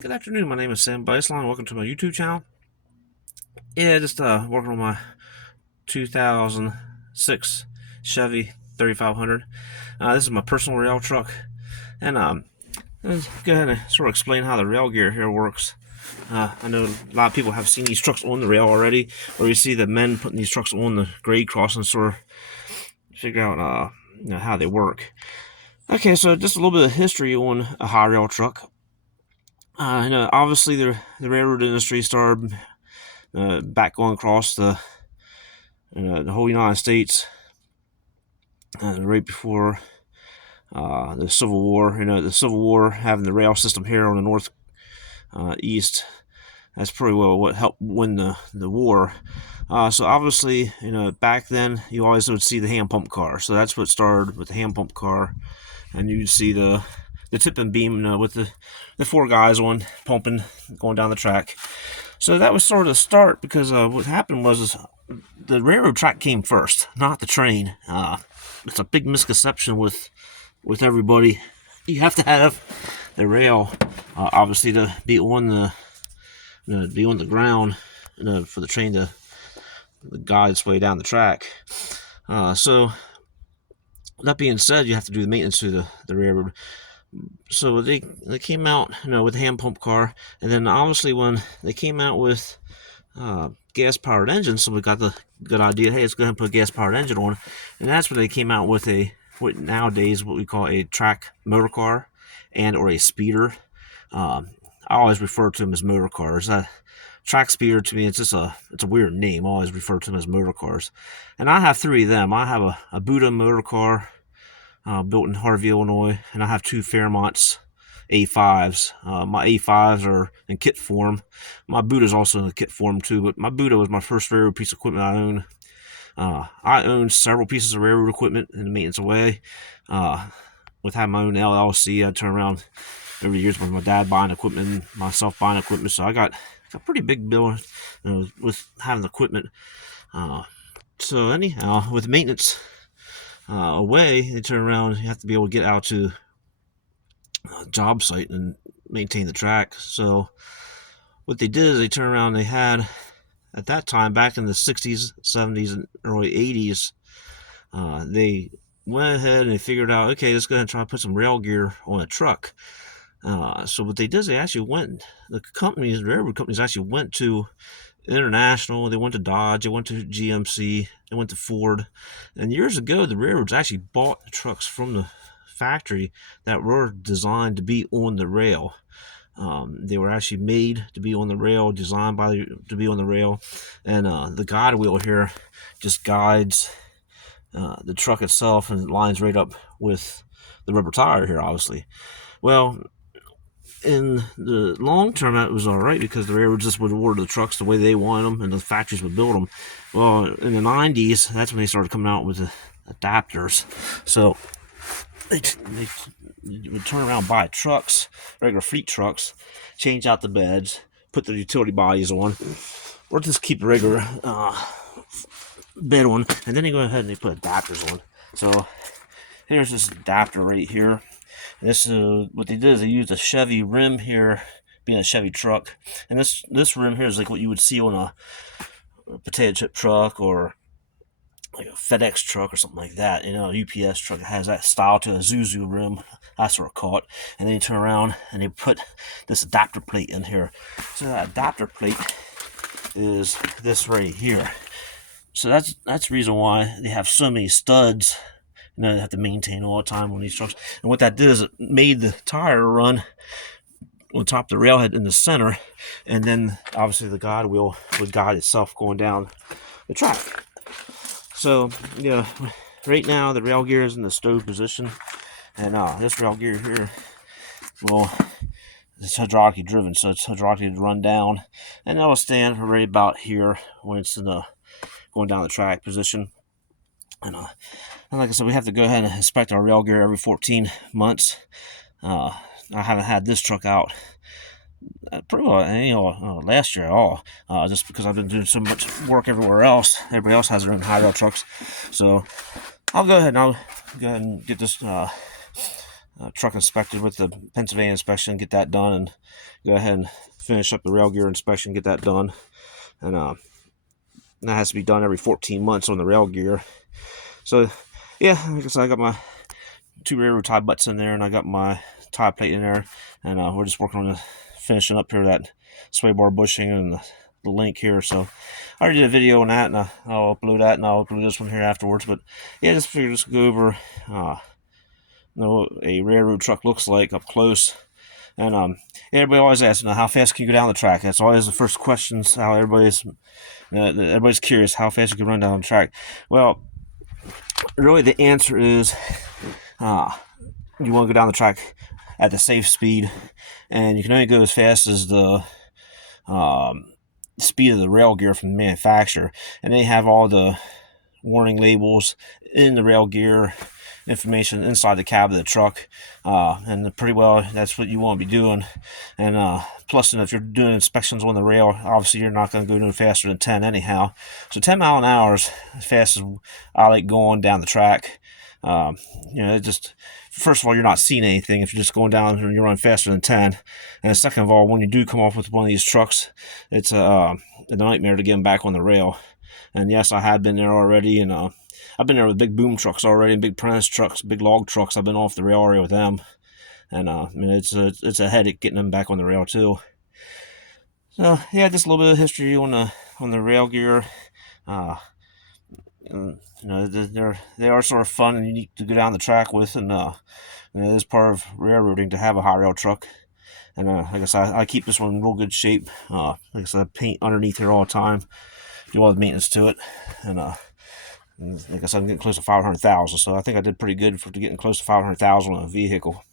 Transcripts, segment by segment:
Good afternoon. My name is Sam Beisline. Welcome to my YouTube channel. Yeah, just working on my 2006 Chevy 3500. This is my personal rail truck, and let's go ahead and sort of explain how the rail gear here works. I know a lot of people have seen these trucks on the rail already, or you see the men putting these trucks on the grade crossing, sort of figure out how they work. Okay, so just a little bit of history on a high rail truck. Obviously the railroad industry started back going across the whole United States right before the Civil War. The Civil War, having the rail system here on the north east, that's pretty well what helped win the war. So obviously, back then you always would see the hand pump car. So that's what started with the hand pump car, and you'd see the tipping beam with the four guys on pumping going down the track. So that was sort of the start, because what happened was the railroad track came first, not the train. It's a big misconception with everybody. You have to have the rail, obviously, to be on the ground, for the train to guide its way down the track. So that being said, you have to do the maintenance to the railroad. So they came out, with the hand pump car, and then obviously when they came out with gas powered engines, so we got the good idea, hey, let's go ahead and put a gas powered engine on, and that's when they came out with what nowadays what we call a track motor car and or a speeder. I always refer to them as motor cars. Track speeder, to me, it's a weird name. I always refer to them as motor cars, and I have three of them. I have a Buda motor car built in Harvey, Illinois, and I have two Fairmonts A5s. My A5s are in kit form. My Buda's also in kit form too, but my Buda was my first railroad piece of equipment I owned. I own several pieces of railroad equipment in the maintenance away. With having my own LLC, I turn around over the years with my dad buying equipment and myself buying equipment, so I got a pretty big bill with having the equipment. So anyhow, with maintenance away, they turn around, you have to be able to get out to a job site and maintain the track. So what they did is they turned around, they had, at that time, back in the 60s, 70s, and early 80s, they went ahead and they figured out, okay, let's go ahead and try to put some rail gear on a truck. So what they did is they actually went, the railroad companies actually went to International, they went to Dodge, they went to GMC, they went to Ford, and years ago the railroads actually bought the trucks from the factory that were designed to be on the rail. They were actually made to be on the rail, designed to be on the rail, and the guide wheel here just guides the truck itself, and it lines right up with the rubber tire here, obviously. Well, in the long term, that was all right, because the railroads just would order the trucks the way they want them, and the factories would build them. Well, in the 90s, that's when they started coming out with the adapters. So they would turn around, buy trucks, regular fleet trucks, change out the beds, put the utility bodies on, or just keep the regular bed on, and then they go ahead and they put adapters on. So here's this adapter right here. This what they did is they used a Chevy rim here, being a Chevy truck, and this rim here is like what you would see on a potato chip truck or like a FedEx truck or something like that. A UPS truck has that style to a Zuzu rim. That's what I call it. And then you turn around and they put this adapter plate in here. So that adapter plate is this right here. So that's the reason why they have so many studs. They have to maintain all the time on these trucks. And what that did is it made the tire run on top of the railhead in the center, and then obviously the guide wheel would guide itself going down the track. So right now the rail gear is in the stowed position, and this rail gear here, well, it's hydraulically driven, so it's hydraulically run down, and that'll stand right about here when it's in the going down the track position. And like I said, we have to go ahead and inspect our rail gear every 14 months. I haven't had this truck out pretty well, last year at all, just because I've been doing so much work everywhere else. Everybody else has their own high rail trucks, so I'll go ahead and get this truck inspected with the Pennsylvania inspection, get that done, and go ahead and finish up the rail gear inspection, get that done. And that has to be done every 14 months on the rail gear. So yeah, like I said, I got my 2 railroad tie butts in there, and I got my tie plate in there, and we're just working on finishing up here that sway bar bushing and the link here. So I already did a video on that, and I'll upload that, and I'll upload this one here afterwards. But yeah, just figured just go over what a railroad truck looks like up close. And everybody always asks, how fast can you go down the track? That's always the first questions. How everybody's curious how fast you can run down the track. Well, really the answer is you want to go down the track at the safe speed, and you can only go as fast as the speed of the rail gear from the manufacturer. And they have all the warning labels in the rail gear information inside the cab of the truck, and pretty well that's what you want to be doing. And plus, if you're doing inspections on the rail, obviously you're not going to go no faster than 10 anyhow. So 10 mile an hour is as fast as I like going down the track. It just, first of all, you're not seeing anything if you're just going down and you're running faster than 10. And second of all, when you do come off with one of these trucks, it's a nightmare to get them back on the rail. And yes, I have been there already, and I've been there with big boom trucks already, big apprentice trucks, big log trucks. I've been off the rail area with them, and it's a headache getting them back on the rail too. So yeah, just a little bit of history on the rail gear. They are sort of fun and unique to go down the track with, and it is part of railroading to have a hyrail truck. And like I said, I keep this one in real good shape. Like I said, I paint underneath here all the time, do all the maintenance to it, and like I said, I'm getting close to 500,000, so I think I did pretty good for getting close to 500,000 on a vehicle.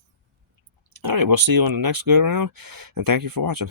All right, we'll see you on the next go around, and thank you for watching.